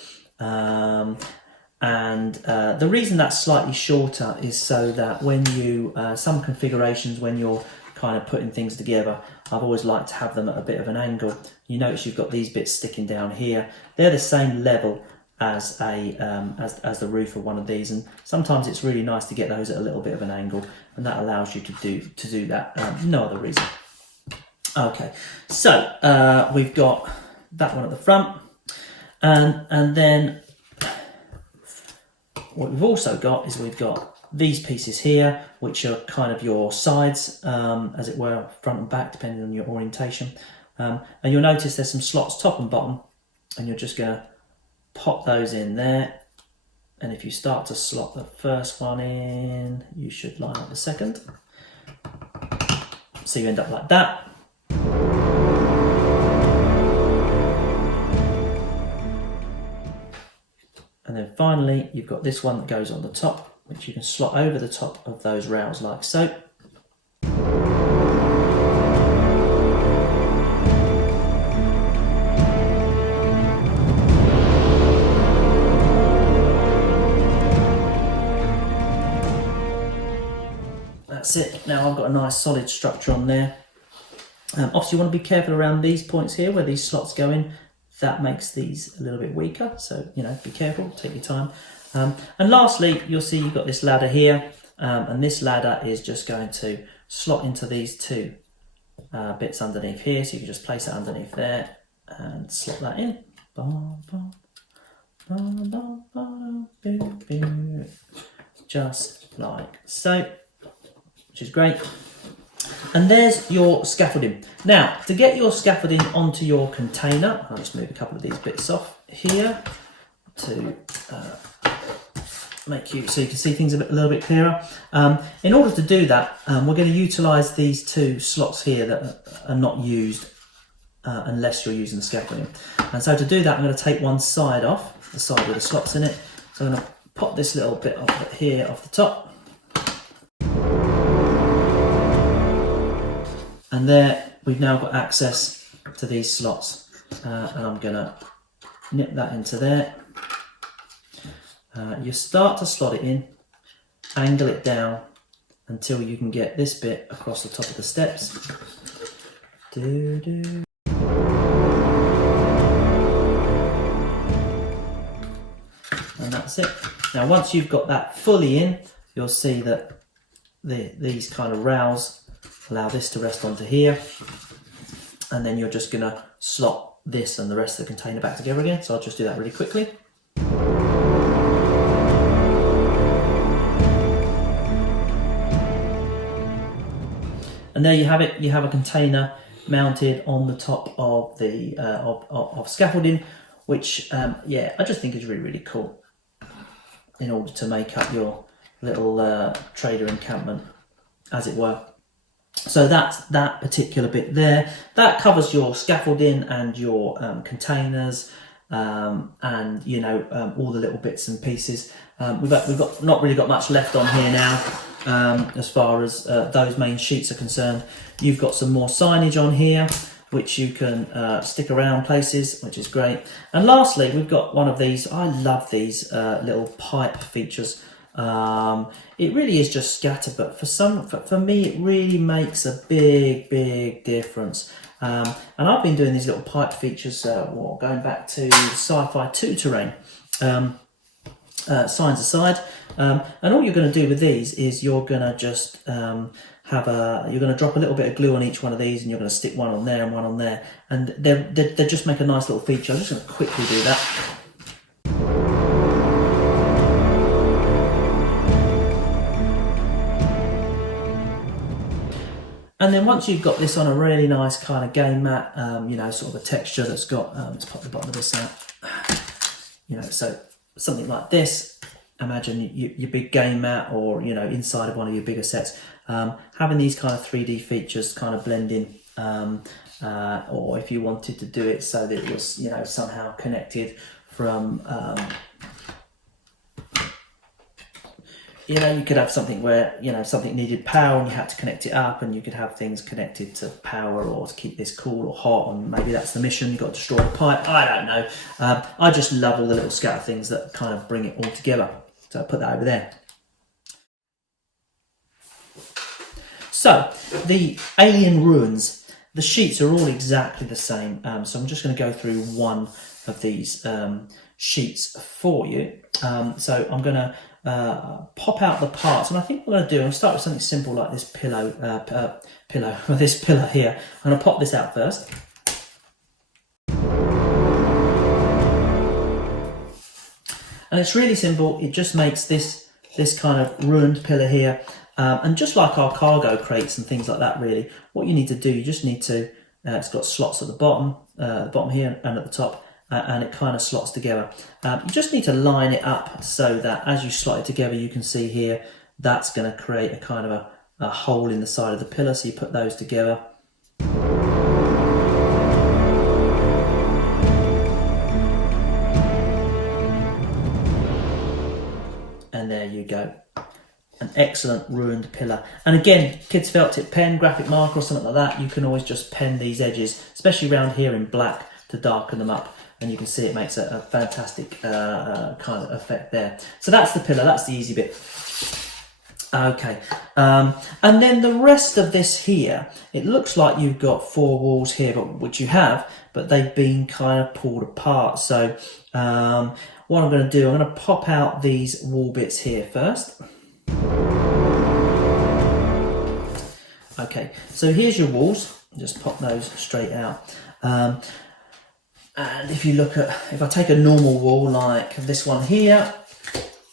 And the reason that's slightly shorter is so that when you, some configurations when you're kind of putting things together, I've always liked to have them at a bit of an angle. You notice you've got these bits sticking down here. They're the same level as a as the roof of one of these, and sometimes it's really nice to get those at a little bit of an angle, and that allows you to do that. No other reason. Okay, so we've got that one at the front, and then what we've also got is we've got these pieces here, which are kind of your sides, as it were, front and back, depending on your orientation. And you'll notice there's some slots top and bottom, and you're just going to pop those in there. And if you start to slot the first one in, you should line up the second. So you end up like that. And then finally, you've got this one that goes on the top, which you can slot over the top of those rails like so. That's it. Now I've got a nice solid structure on there. Obviously you want to be careful around these points here where these slots go in. That makes these a little bit weaker, so be careful, take your time. And lastly, you'll see you've got this ladder here, and this ladder is just going to slot into these two bits underneath here, so you can just place it underneath there and slot that in. Just like so, which is great. And there's your scaffolding. Now, to get your scaffolding onto your container, I'll just move a couple of these bits off here to make you so you can see things a little bit clearer. In order to do that, we're going to utilise these two slots here that are not used unless you're using the scaffolding. And so to do that, I'm going to take one side off, the side with the slots in it. So I'm going to pop this little bit off here off the top. And there we've now got access to these slots, and I'm going to nip that into there. You start to slot it in, angle it down until you can get this bit across the top of the steps. And that's it. Now once you've got that fully in, you'll see that these kind of rails allow this to rest onto here, and then you're just going to slot this and the rest of the container back together again. So I'll just do that really quickly. And there you have it. You have a container mounted on the top of the of scaffolding, which yeah, I just think is really cool in order to make up your little trader encampment, as it were. So that's that particular bit there. That covers your scaffolding and your containers, and all the little bits and pieces. We've got not really got much left on here now, as far as those main sheets are concerned. You've got some more signage on here, which you can stick around places, which is great. And lastly, we've got one of these. I love these little pipe features. It really is just scatter, but for me it really makes a big difference. And I've been doing these little pipe features going back to Sci-Fi 2 terrain, signs aside, and all you're going to do with these is you're going to just you're going to drop a little bit of glue on each one of these, and you're going to stick one on there and one on there, and they just make a nice little feature. I'm just going to quickly do that. And then once you've got this on a really nice kind of game mat, sort of a texture that's got, let's pop the bottom of this out, so something like this, imagine your big game mat, or, inside of one of your bigger sets, having these kind of 3D features kind of blend in, or if you wanted to do it so that it was, somehow connected from, you could have something where, something needed power and you had to connect it up, and you could have things connected to power or to keep this cool or hot, and maybe that's the mission, you've got to destroy a pipe, I don't know. I just love all the little scatter things that kind of bring it all together. So I put that over there. So, the alien ruins, the sheets are all exactly the same, so I'm just going to go through one of these sheets for you. So I'm going to pop out the parts, and I think what I'm going to do, I'll start with something simple like this this pillar here. I'm going to pop this out first. And it's really simple. It just makes this this kind of ruined pillar here. And just like our cargo crates and things like that, really, what you need to do, you just need to, it's got slots at the bottom here and at the top, and it kind of slots together. You just need to line it up so that as you slot it together, you can see here, that's going to create a kind of a hole in the side of the pillar. So you put those together. And there you go. An excellent ruined pillar. And again, kids felt tip pen, graphic marker or something like that, you can always just pen these edges, especially around here in black, to darken them up. And you can see it makes a fantastic kind of effect there. So that's the pillar, that's the easy bit. Okay, and then the rest of this here, it looks like you've got 4 walls here, which you have, but they've been kind of pulled apart. So what I'm going to do, I'm going to pop out these wall bits here first. Okay, so here's your walls. Just pop those straight out. And if you look at, if I take a normal wall like this one here,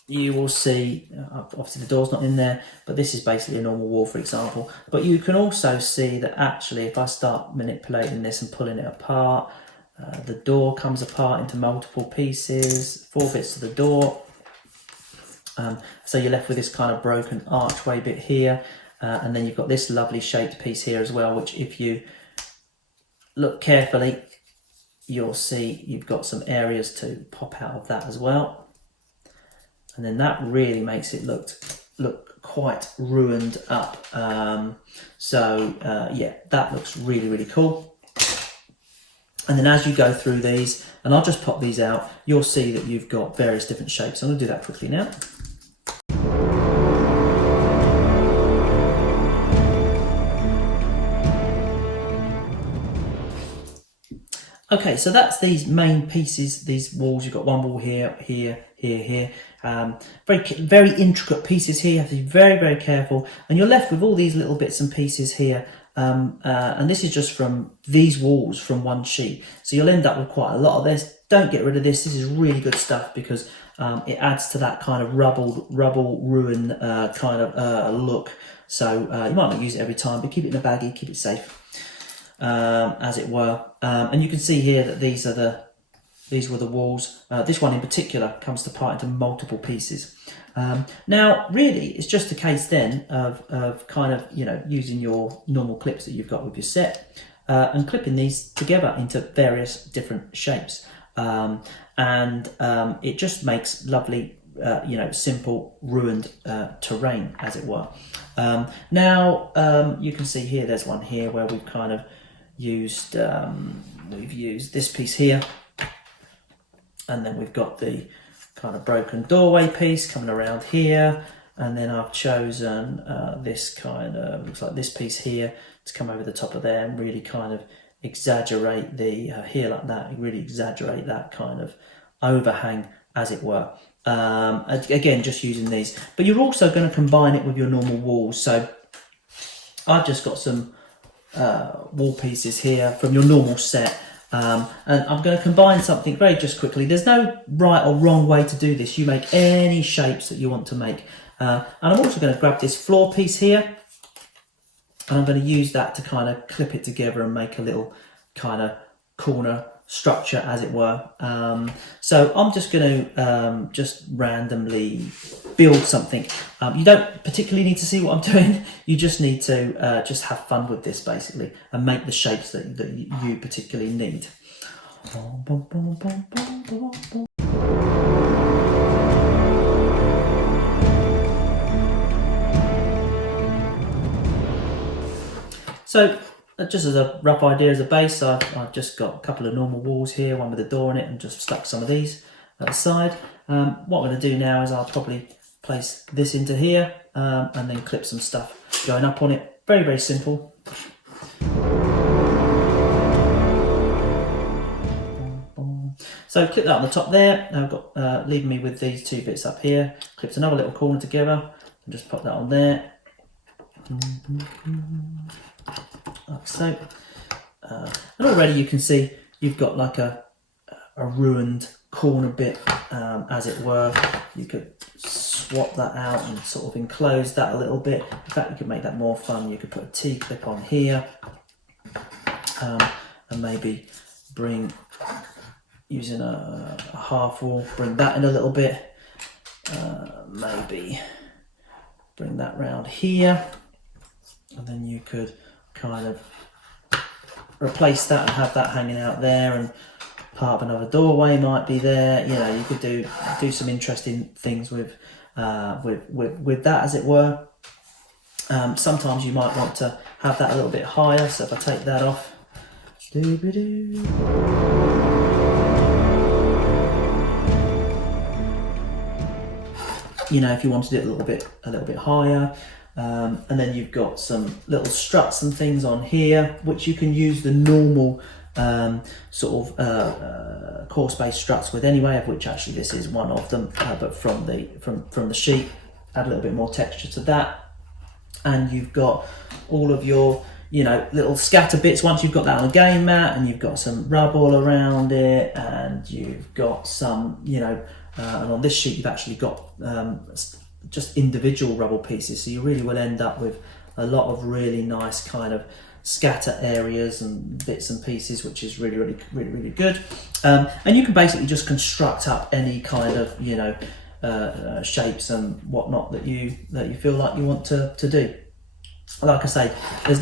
you will see, obviously the door's not in there, but this is basically a normal wall, for example. But you can also see that actually, if I start manipulating this and pulling it apart, the door comes apart into multiple pieces, 4 bits to the door. So you're left with this kind of broken archway bit here. And then you've got this lovely shaped piece here as well, which if you look carefully, you'll see you've got some areas to pop out of that as well. And then that really makes it look quite ruined up. Yeah, that looks really, really cool. And then as you go through these, and I'll just pop these out, you'll see that you've got various different shapes. I'm going to do that quickly now. Okay, so that's these main pieces, these walls. You've got one wall here, here, here, here. Very intricate pieces here. You have to be very, very careful. And you're left with all these little bits and pieces here. And this is just from these walls from one sheet. So you'll end up with quite a lot of this. Don't get rid of this. This is really good stuff because it adds to that kind of rubble ruin kind of look. So you might not use it every time, but keep it in a baggie, keep it safe. As it were, and you can see here that these were the walls. This one in particular comes apart into multiple pieces. Now, really, it's just a case then of kind of using your normal clips that you've got with your set and clipping these together into various different shapes, and it just makes lovely. Simple ruined terrain, as it were. Now you can see here. There's one here where we've kind of used this piece here, and then we've got the kind of broken doorway piece coming around here, and then I've chosen this kind of looks like this piece here to come over the top of there and really kind of exaggerate the here like that. Really exaggerate that kind of overhang, as it were. Again, just using these, but you're also going to combine it with your normal walls. So I've just got some wall pieces here from your normal set, and I'm going to combine something just quickly. There's no right or wrong way to do this. You make any shapes that you want to make, and I'm also going to grab this floor piece here, and I'm going to use that to kind of clip it together and make a little kind of corner structure, as it were. So I'm just going to just randomly build something. You don't particularly need to see what I'm doing. You just need to just have fun with this, basically, and make the shapes that you particularly need. So just as a rough idea, as a base, I've just got a couple of normal walls here, one with a door in it, and just stuck some of these at the side. What I'm going to do now is I'll probably place this into here and then clip some stuff going up on it. Very, very simple. So clip that on the top there. Now I've got leaving me with these 2 bits up here. Clipped another little corner together and just pop that on there. Like so, and already you can see you've got like a ruined corner bit, as it were. You could swap that out and sort of enclose that a little bit. In fact, you could make that more fun. You could put a T-clip on here, and maybe bring, using a half wall, bring that in a little bit. Maybe bring that round here, and then you could kind of replace that and have that hanging out there, and part of another doorway might be there. You know, you could do some interesting things with that, as it were. Sometimes you might want to have that a little bit higher. So if I take that off, you know, if you want to do it a little bit higher. And then you've got some little struts and things on here, which you can use the normal core space struts with anyway, of which actually this is one of them, but from the sheet. Add a little bit more texture to that, and you've got all of your, you know, little scatter bits. Once you've got that on a game mat, and you've got some rub all around it, and you've got some, you know, and on this sheet you've actually got just individual rubble pieces, so you really will end up with a lot of really nice kind of scatter areas and bits and pieces, which is really good. And you can basically just construct up any kind of, you know, shapes and whatnot that you feel like you want to do. Like I say, there's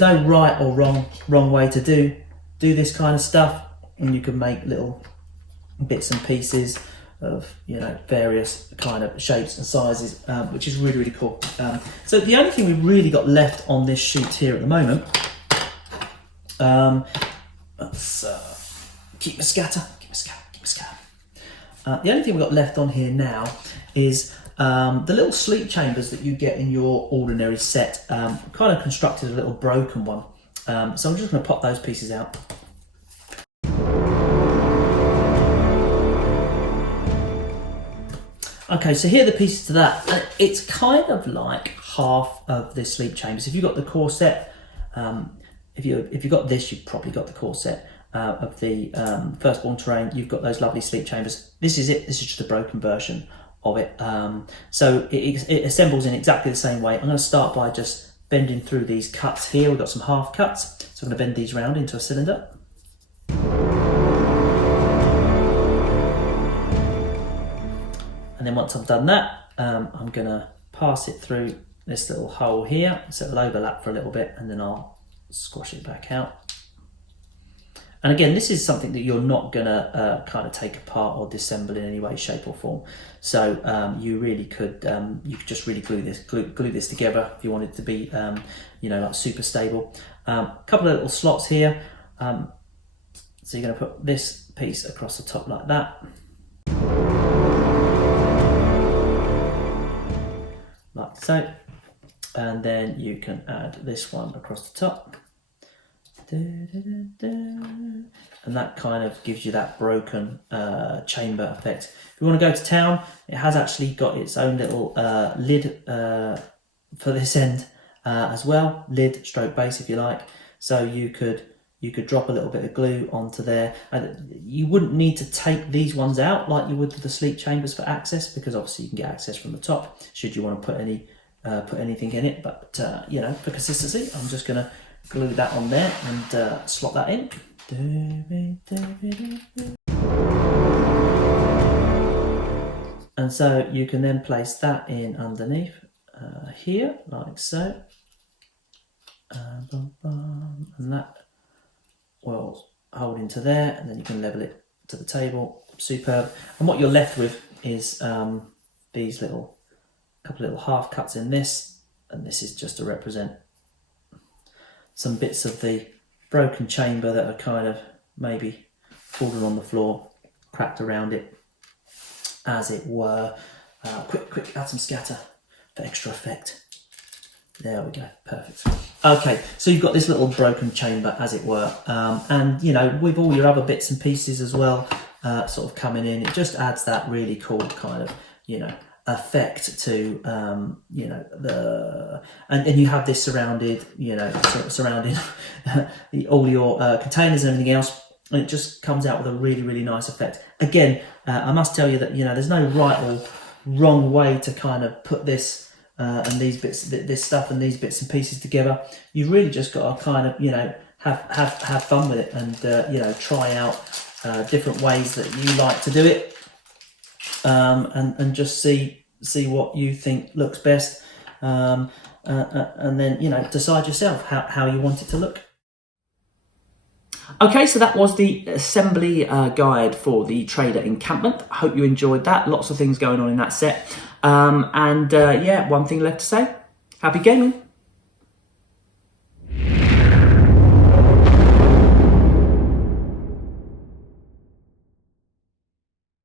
no right or wrong way to do this kind of stuff, and you can make little bits and pieces of, you know, various kind of shapes and sizes, which is really cool. So the only thing we've really got left on this sheet here at the moment, let's keep a scatter. The only thing we've got left on here now is the little sleep chambers that you get in your ordinary set. Kind of constructed a little broken one, so I'm just going to pop those pieces out. Okay, so here are the pieces to that. It's kind of like half of the sleep chambers. If you've got the core set, if you've got this, you've probably got the core set of the Firstborn Terrain. You've got those lovely sleep chambers. This is it. This is just a broken version of it. So it assembles in exactly the same way. I'm going to start by just bending through these cuts here. We've got some half cuts, so I'm going to bend these round into a cylinder. And then once I've done that, I'm going to pass it through this little hole here, so it'll overlap for a little bit, and then I'll squash it back out. And again, this is something that you're not going to kind of take apart or disassemble in any way, shape or form. So you really could, you could just really glue this together if you wanted to be, you know, like super stable. A couple of little slots here. So you're going to put this piece across the top like that. Like so, and then you can add this one across the top, and that kind of gives you that broken chamber effect. If you want to go to town, it has actually got its own little lid for this end as well, lid stroke base if you like. So you could drop a little bit of glue onto there. You wouldn't need to take these ones out like you would with the sleep chambers for access, because obviously you can get access from the top should you want to put anything in it. But you know, for consistency, I'm just going to glue that on there and slot that in. And so you can then place that in underneath here, like so. And that will hold into there, and then you can level it to the table. Superb. And what you're left with is these couple little half cuts in this, and this is just to represent some bits of the broken chamber that are kind of maybe fallen on the floor, cracked around it, as it were. Quick, add some scatter for extra effect. There we go, perfect. Okay, so you've got this little broken chamber, as it were, and you know, with all your other bits and pieces as well, sort of coming in, it just adds that really cool kind of, you know, effect to, you know, and you have this surrounded, you know, surrounding all your containers and everything else, and it just comes out with a really nice effect. Again, I must tell you that, you know, there's no right wrong way to kind of put this and these bits, this stuff and these bits and pieces together. You've really just got to kind of, you know, have fun with it, and you know, try out different ways that you like to do it, and just see what you think looks best, and then, you know, decide yourself how you want it to look. Okay, so that was the assembly guide for the Trader Encampment. I hope you enjoyed that. Lots of things going on in that set. Yeah, one thing left to say. Happy gaming.